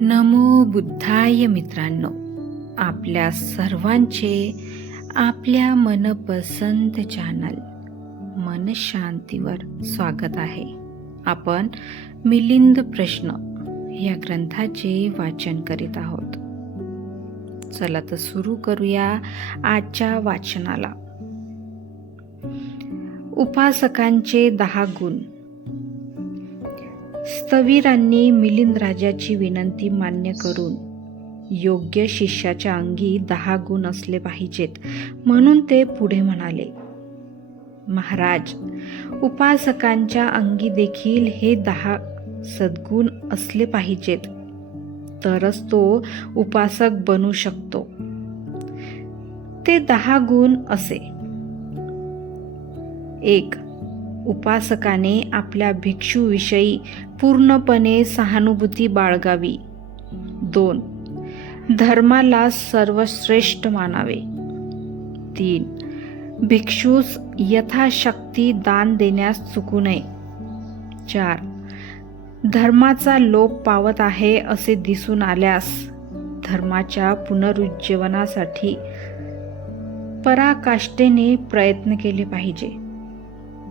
नमो बुद्धाय मित्रांनो, आपल्या सर्वांचे आपल्या मनपसंत चॅनल मन शांतीवर स्वागत आहे. आपण मिलिंद प्रश्न या ग्रंथाचे वाचन करीत आहोत. चला तर सुरू करूया आजच्या वाचनाला. उपासकांचे 10 गुण. स्थविरांनी मिलिंद राजाची विनंती मान्य करून योग्य शिष्याच्या अंगी 10 गुण असले पाहिजेत म्हणून ते पुढे म्हणाले, महाराज, उपासकांच्या अंगी देखील हे 10 सद्गुण असले पाहिजेत, तरच तो उपासक बनू शकतो. ते 10 गुण असे. 1. उपासकाने आपल्या भिक्षूविषयी पूर्णपणे सहानुभूती बाळगावी. 2. धर्माला सर्वश्रेष्ठ मानावे. 3. भिक्षूस यथाशक्ती दान देण्यास चुकू नये. 4. धर्माचा लोप पावत आहे असे दिसून आल्यास धर्माच्या पुनरुज्जीवनासाठी पराकाष्ठेने प्रयत्न केले पाहिजे.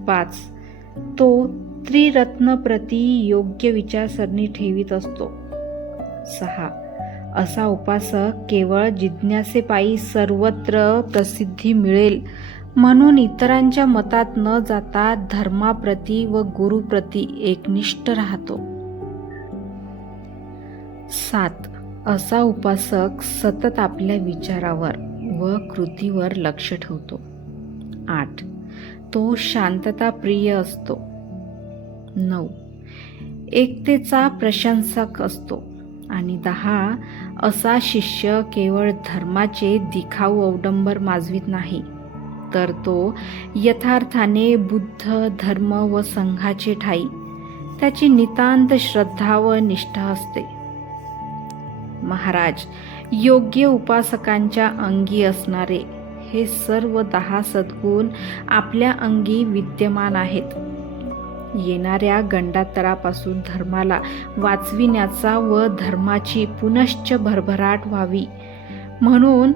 5. तो त्रिरत्नप्रती योग्य विचारसरणी ठेवीत असतो. 6. असा उपासक केवळ जिज्ञासेपायी सर्वत्र प्रसिद्धी मिळेल म्हणून इतरांच्या मतात न जाता धर्माप्रती व गुरुप्रती एकनिष्ठ राहतो. 7. असा उपासक सतत आपल्या विचारावर व कृतीवर लक्ष ठेवतो. 8. तो शांतता प्रिय असतो. 9. एकतेचा प्रशंसक असतो. आणि 10. असा शिष्य केवळ धर्माचे दिखाऊ अवडंबर माजवीत नाही, तर तो यथार्थाने बुद्ध धर्म व संघाचे ठाई त्याची नितांत श्रद्धा व निष्ठा असते. महाराज, योग्य उपासकांच्या अंगी असणारे हे सर्व 10 सद्गुण आपल्या अंगी विद्यमान आहेत. येणाऱ्या गंडातरापासून धर्माला वाचविण्याचा व धर्माची पुनश्च भरभराट व्हावी म्हणून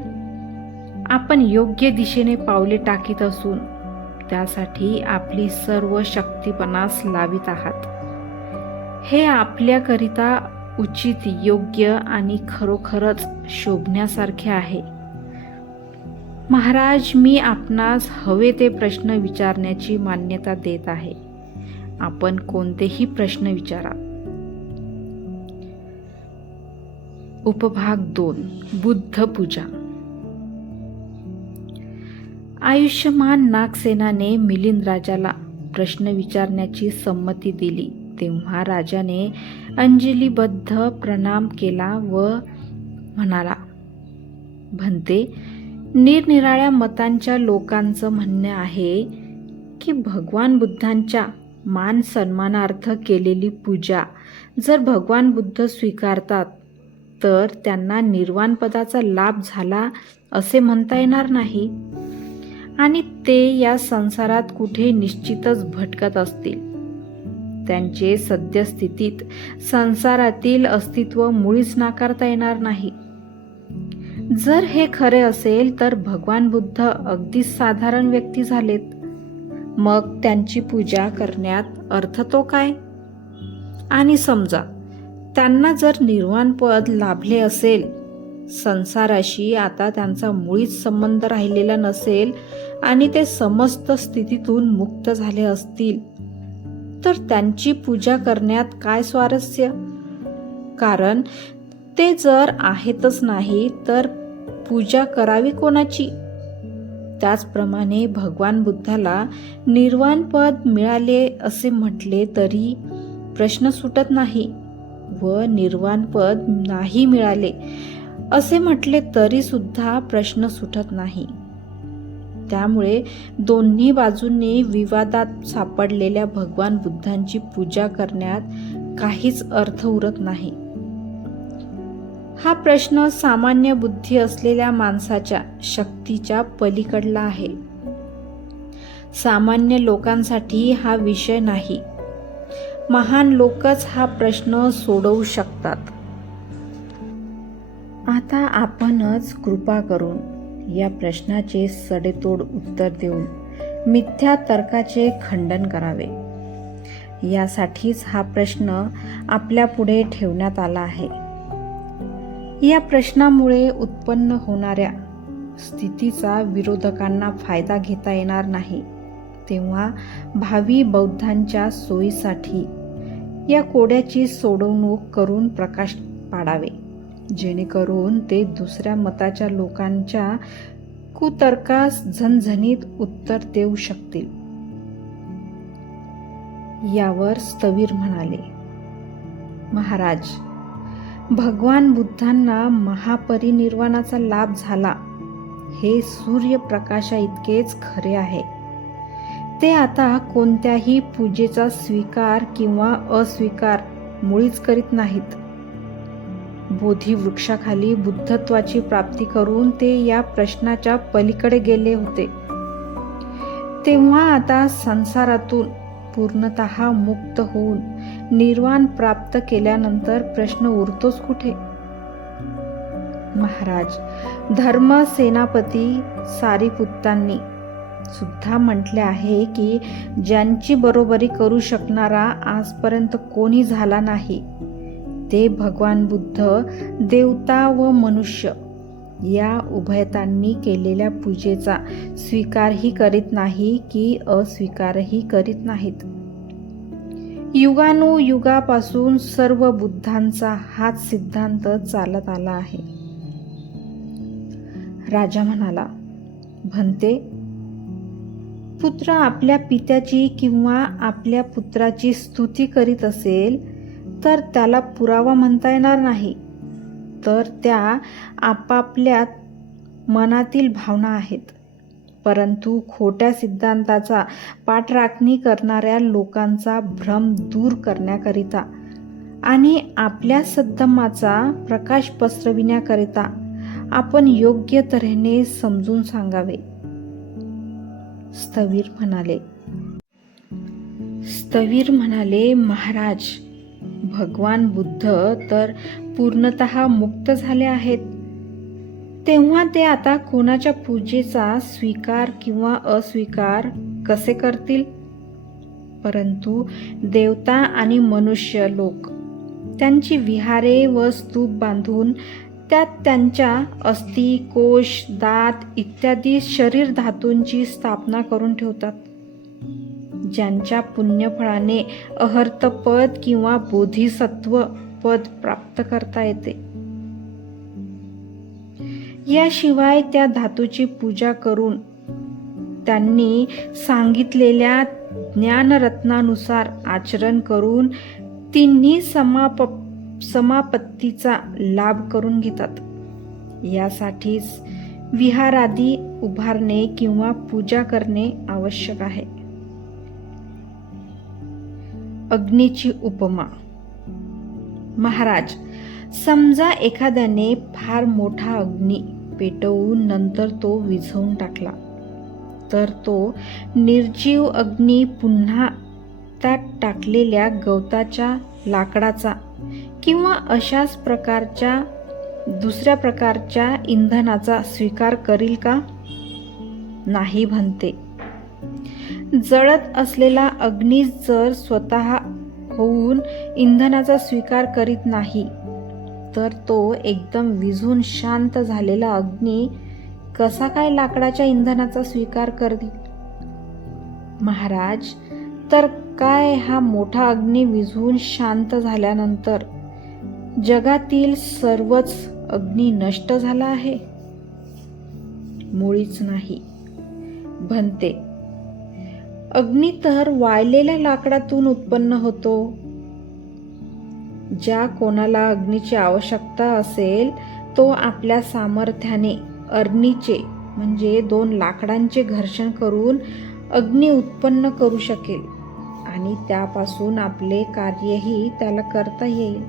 आपण योग्य दिशेने पावले टाकीत असून त्यासाठी आपली सर्व शक्तिपणास लावित आहात. हे आपल्याकरिता उचित, योग्य आणि खरोखरच शोभण्यासारखे आहे. महाराज, मी आपणास हवे ते प्रश्न विचारण्याची मान्यता देत आहे. आपण कोणतेही प्रश्न विचारा. उपभाग 2. बुद्ध पूजा. आयुष्यमान नागसेनाने मिलिंद राजाला प्रश्न विचारण्याची संमती दिली तेव्हा राजाने अंजलीबद्ध प्रणाम केला व म्हणाला, भन्ते, निरनिराळ्या मतांच्या लोकांचं म्हणणे आहे की भगवान बुद्धांच्या मान सन्मानार्थ केलेली पूजा जर भगवान बुद्ध स्वीकारतात तर त्यांना निर्वाण पदाचा लाभ झाला असे म्हणता येणार नाही आणि ते या संसारात कुठे निश्चितच भटकत असतील. त्यांचे सद्यस्थितीत संसारातील अस्तित्व मुळीच नाकारता येणार नाही. जर हे खरे असेल तर भगवान बुद्ध अगदीच साधारण व्यक्ती झालेत. मग त्यांची पूजा करण्यात अर्थ तो काय? आणि समजा त्यांना जर निर्वाण पद लाभले असेल, संसाराशी आता त्यांचा मुळीच संबंध राहिलेला नसेल आणि ते समस्त स्थितीतून मुक्त झाले असतील, तर त्यांची पूजा करण्यात काय स्वारस्य? कारण ते जर आहेतच नाही तर पूजा करावी कोणाची? त्याचप्रमाणे भगवान बुद्धाला निर्वाण पद मिळाले असे म्हटले तरी प्रश्न सुटत नाही व निर्वाण पद नाही मिळाले असे म्हटले तरी सुद्धा प्रश्न सुटत नाही. त्यामुळे दोन्ही बाजूंनी विवादात सापडलेल्या भगवान बुद्धांची पूजा करण्यात काहीच अर्थ उरत नाही. हा प्रश्न सामान्य बुद्धी असलेल्या माणसाच्या शक्तीच्या पलीकडला आहे. सामान्य लोकांसाठी हा विषय नाही. महान लोकच हा प्रश्न सोडवू शकतात. आता आपणच कृपा करून या प्रश्नाचे सडेतोड उत्तर देऊन मिथ्या तर्काचे खंडन करावे. यासाठीच हा प्रश्न आपल्या पुढे ठेवण्यात आला आहे. या प्रश्नामुळे उत्पन्न होणाऱ्या स्थितीचा विरोधकांना फायदा घेता येणार नाही, तेव्हा भावी बौद्धांच्या सोयीसाठी या कोड्याची सोडवणूक करून प्रकाश पाडावे, जेणेकरून ते दुसऱ्या मताच्या लोकांच्या कुतर्कास झणझणीत उत्तर देऊ शकतील. यावर स्थवीर म्हणाले, महाराज, भगवान बुद्धांना महापरिनिर्वाणाचा लाभ झाला हे सूर्यप्रकाशा इतकेच खरे आहे. ते आता कोणत्याही पूजेचा स्वीकार किंवा अस्वीकार मुळीच करीत नाहीत. बोधी वृक्षाखाली बुद्धत्वाची प्राप्ती करून ते या प्रश्नाच्या पलीकडे गेले होते. तेव्हा आता संसारातून पूर्णतः मुक्त होऊन निर्वाण प्राप्त केल्यानंतर प्रश्न उरतोच कुठे? महाराज, धर्म सेनापती सारिपुत्तांनी सुद्धा म्हटले आहे की ज्यांची बरोबरी करू शकणारा आजपर्यंत कोणी झाला नाही ते भगवान बुद्ध देवता व मनुष्य या उभयतांनी केलेल्या पूजेचा स्वीकारही करीत नाही की अस्वीकारही करीत नाहीत. युगानुयुगापासून सर्व बुद्धांचा हाच सिद्धांत चालत आला आहे. राजा म्हणाला, भन्ते, पुत्र आपल्या पित्याची किंवा आपल्या पुत्राची स्तुती करीत असेल तर त्याला पुरावा म्हणता येणार नाही, तर त्या आपापल्या मनातील भावना आहेत. परंतु खोट्या सिद्धांताचा पाठराखणी करणाऱ्या लोकांचा भ्रम दूर करण्याकरिता आणि आपल्या सद्धम्माचा प्रकाश पसरविण्याकरिता आपण योग्य तऱ्हेने समजून सांगावे. स्थवीर म्हणाले, महाराज, भगवान बुद्ध तर पूर्णतः मुक्त झाले आहेत, तेव्हा ते आता कोणाच्या पूजेचा स्वीकार किंवा अस्वीकार कसे करतील? परंतु देवता आणि मनुष्य लोक त्यांची विहारे व स्तूप बांधून त्यात त्यांच्या अस्थि, कोश, दात इत्यादी शरीर धातूंची स्थापना करून ठेवतात, ज्यांच्या पुण्यफळाने अहर्तपद किंवा बोधिसत्व पद प्राप्त करता येते. याशिवाय त्या धातूची पूजा करून त्यांनी सांगितलेल्या ज्ञानरत्नानुसार आचरण करून तिन्ही समापत्तीचा लाभ करून घेतात. यासाठीच विहारादी उभारणे किंवा पूजा करणे आवश्यक आहे. अग्नीची उपमा. महाराज, समजा एखाद्याने फार मोठा अग्नी पेटवून नंतर तो विझवून टाकला, तर तो निर्जीव अग्नी पुन्हा त्यात टाकलेल्या गवताच्या लाकडाचा किंवा अशाच प्रकारच्या दुसऱ्या प्रकारच्या इंधनाचा स्वीकार करील का? नाही भन्ते. जळत असलेला अग्नी जर स्वतः होऊन इंधनाचा स्वीकार करीत नाही, तर तो एकदम विझून शांत झालेला अग्नी कसा काय लाकडाच्या इंधनाचा स्वीकार करील? महाराज, तर काय हा मोठा अग्नी विझून शांत झाल्यानंतर जगातील सर्वच अग्नी नष्ट झाला आहे? मुळीच नाही. भन्ते, अग्नी तर वाळलेल्या लाकडातून उत्पन्न होतो. ज्या कोणाला अग्नीची आवश्यकता असेल तो आपल्या सामर्थ्याने अग्नीचे म्हणजे 2 लाकडांचे घर्षण करून अग्नी उत्पन्न करू शकेल आणि त्यापासून आपले कार्यही त्याला करता येईल.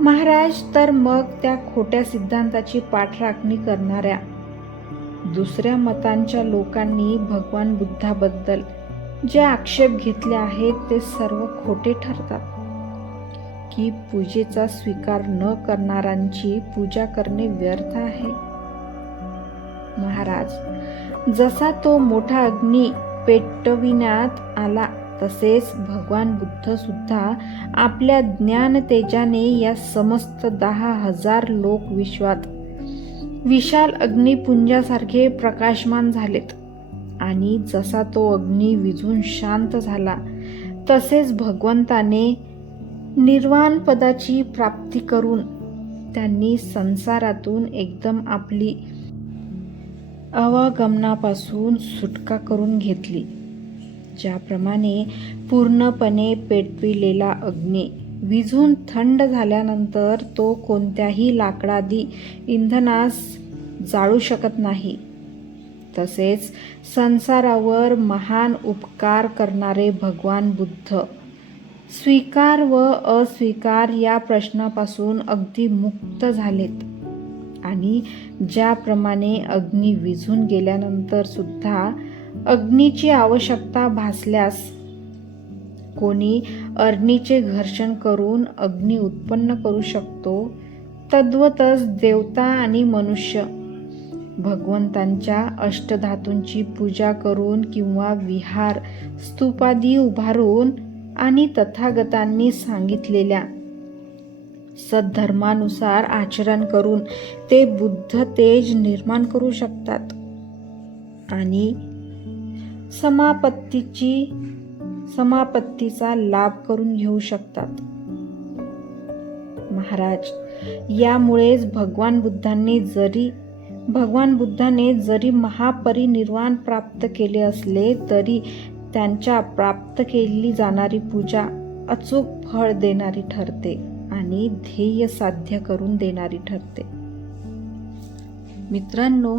महाराज, तर मग त्या खोट्या सिद्धांताची पाठराखणी करणाऱ्या दुसऱ्या मतांच्या लोकांनी भगवान बुद्धाबद्दल जे आक्षेप घेतले आहेत ते सर्व खोटे ठरतात. की पूजेचा स्वीकार न करणाऱ्यांची पूजा करणे व्यर्थ आहे. महाराज, जसा तो मोठा अग्नी पेटविण्यात आला तसेच भगवान बुद्ध सुद्धा आपल्या ज्ञान तेजाने या समस्त 10,000 लोक विश्वात विशाल अग्निपुंजासारखे प्रकाशमान झालेत. आणि जसा तो अग्नी विझून शांत झाला तसेच भगवंताने निर्वाण पदाची प्राप्ती करून त्यांनी संसारातून एकदम आपली अवगमनापासून सुटका करून घेतली. ज्याप्रमाणे पूर्णपणे पेटविलेला अग्नी विझून थंड झाल्यानंतर तो कोणत्याही लाकडादी इंधनास जाळू शकत नाही, तसेच संसारावर महान उपकार करणारे भगवान बुद्ध स्वीकार व अस्वीकार या प्रश्नापासून अगदी मुक्त झालेत. आणि ज्याप्रमाणे अग्नी विझून गेल्यानंतर सुद्धा अग्नीची आवश्यकता भासल्यास कोणी अग्नीचे घर्षण करून अग्नी उत्पन्न करू शकतो, तद्वतच देवता आणि मनुष्य भगवंतांच्या अष्टधातूंची पूजा करून किंवा विहार स्तूपादी उभारून आणि तथागतांनी सांगितलेल्या सद्धर्मानुसार आचरण करून ते बुद्ध तेज निर्माण करू शकतात आणि समापत्तीचा लाभ करून घेऊ शकतात. महाराज, यामुळेच भगवान बुद्धाने जरी महापरिनिर्वाण प्राप्त केले असले तरी त्यांच्या प्राप्त केली जाणारी पूजा अचूक फळ देणारी ठरते आणि ध्येय साध्य करून देणारी ठरते. मित्रांनो,